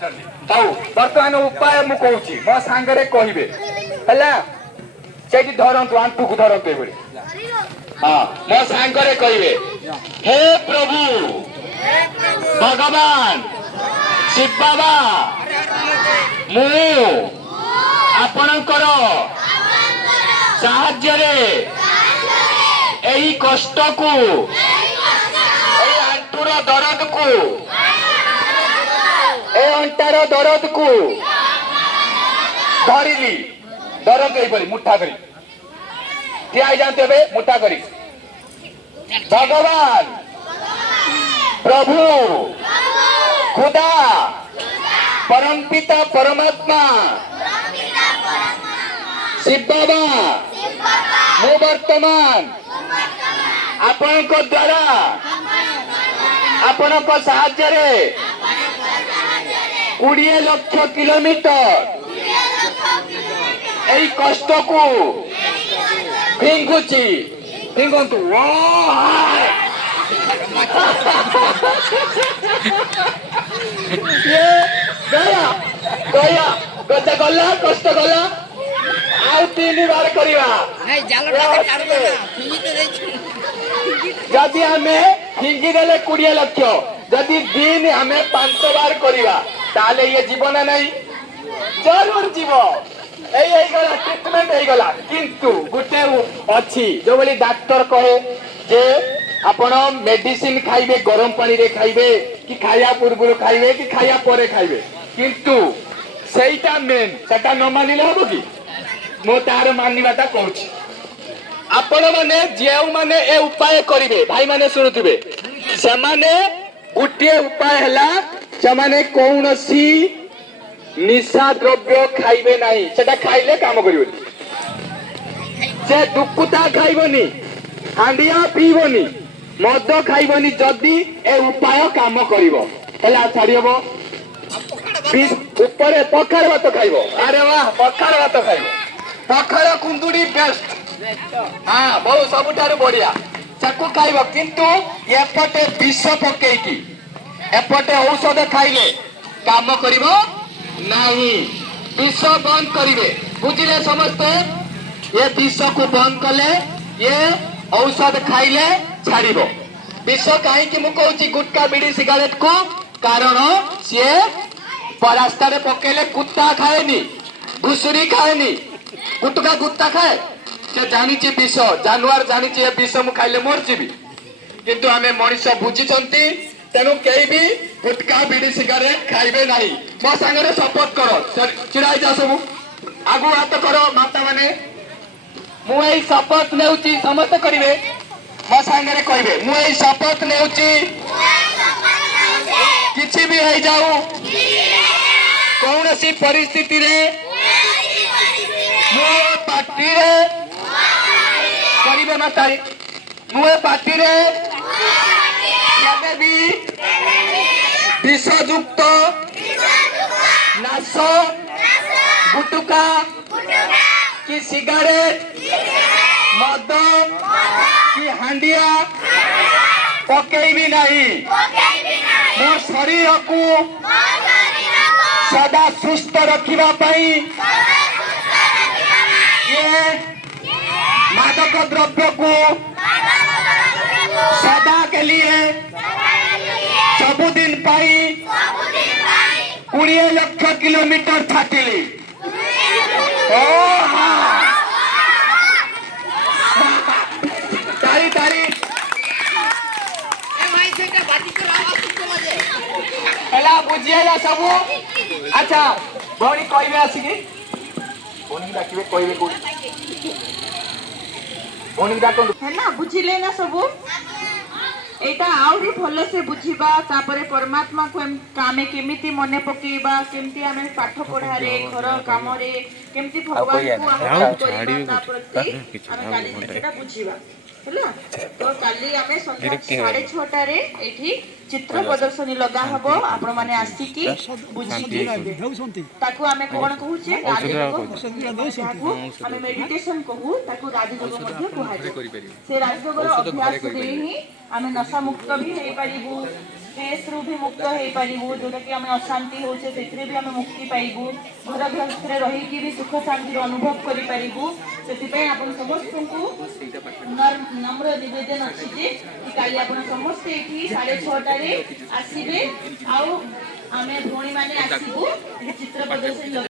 बर्तमान उपाय मु कहूँ मो सांगे कहे से धरतु आंटू को धरतु हाँ मो सांगे कहे हे प्रभु भगवान शिव बाबा मु आपणकर साहाय्य यही कष्ट को आंटूर दरद को अंटार दरद को धरिली दरद यही मुठा करी ठिया जाते मुठा करी भगवान प्रभु खुदा परमपिता परमात्मा शिव बाबा मु वर्तमान आपण को द्वारा आपण को साहाय्य 20 लाख किलोमीटर यही कष्ट को फिंगुची फिंगंतु गया गया गजा गला कष्ट गला आउ 3 बार करिवा जदि आमे फिंगी देले 20 लाख जदि दिन आमे 500 बार करिवा ताले ये जीवन नहीं जरूर जीव ट्रिटमेंट हो गला किंतु गोटे अच्छी जो बोली डाक्टर कहे जे आपण मेडिसिन खाइबे गरम पानी रे खाइबे कि खाया पूर्व खाइबे कि खाया परे खाइबे किंतु सेटा मेन सेटा न मानिले हबो कि मो तार मानिबाटा कहूची आपण माने जेउ माने ए उपाय करिवे भाई माने सुनुथिबे से माने गोटे उपाय हला से माने कौनसी निशा द्रव्य खाइबे नहीं सेटा खाइले काम करिवनी से दुकुता खाइबनी हांडिया पीबनी मद खाइबनी जदि ए उपाय काम करिवो हला छाड़िबो ऊपर पखार भात खाइबो अरे वाह पखार भात खाइबो पखार कुंदुड़ी बेस्ट हाँ बहुत सबुठारु बढ़िया चाकू खाइबो किंतु एपटे विष पकेकी एपटे औषध खाइले काम करिबो नहीं विष बंद करिवे बुझिले समस्ते ये विष को बंद कले ये औषध खाइले छाड़िबो विष कहीं मु कहूची गुटका बीड़ी सिगारेट को कारण सी रास्ता पकेले कुत्ता खाएनी घुसुरी खाएनी गुटका कुत्ता खाए से जानी विष जानवर जानी विष मु खाइले मोर जीवी किंतु आमे मनीष बुझीचंती तेणु कहीं भी गुटका बीड़ी सिगारेट खाइबे नहीं मो सांगे सपोर्ट करो चिड़ाई जा सब आगु हाथ करो माता माने मुझे शपथ नेउची समस्त करिवे मो सांगे कहबे मुझे शपथ नेउची किछि भी हो जाऊ कौन सी परिस्थिति रे मो पार्टी रे करिवे मातारी मुझे पार्टी रे भी विषयुक्त नाश गुटुका कि सिगारेट मद कि हांडिया पकई भी नहीं मो शरीर को सदा सुस्थ रखिबा पई ये मादक द्रव्य को सदा के लिए सबुदिन पाई 20 लाख किलोमीटर छाटिली तारी तारी बुझीला सब अच्छा भौणी कहबे आसिकी भौणी डाकिबे कहबे को भौणी डाकंदु है ना बुझिले ना सब एटा आउरी भलो से बुझिबा तापरे परमात्मा को कामे केमिति मने पकेइबा केमिति आमे पाठ पढ़ा रे घर काम रे केमिति भगवान को आराधना करिबा ताप्रति आमे काली सेटा बुझिबा हला तो काली आमे संध्या 6:30 रे एठी चित्र प्रदर्शनी लगा हबो आपण माने आसी की बुझी दिबे ताकू आमे कोन कहू छे राजयोग आमे मेडिटेशन कहू ताकू राजयोग मध्ये कहू से राजयोग अभ्यास रे ही आमे नशा मुक्त भी हे परिबु स्ट्रेस रु भी मुक्त हो पारिबु जोटा कि आम अशांति होचे सेथिरे भी आम मुक्ति पाइबु घर गृहस्थी रही भी सुख शांति अनुभव करि पारिबु सेति आपण समस्त को नम्र निवेदन अछि जे कि काली आपण समस्त एठी 6:30 रे आसीबे आउ आमे भोणी माने आसीबु चित्र प्रदर्शन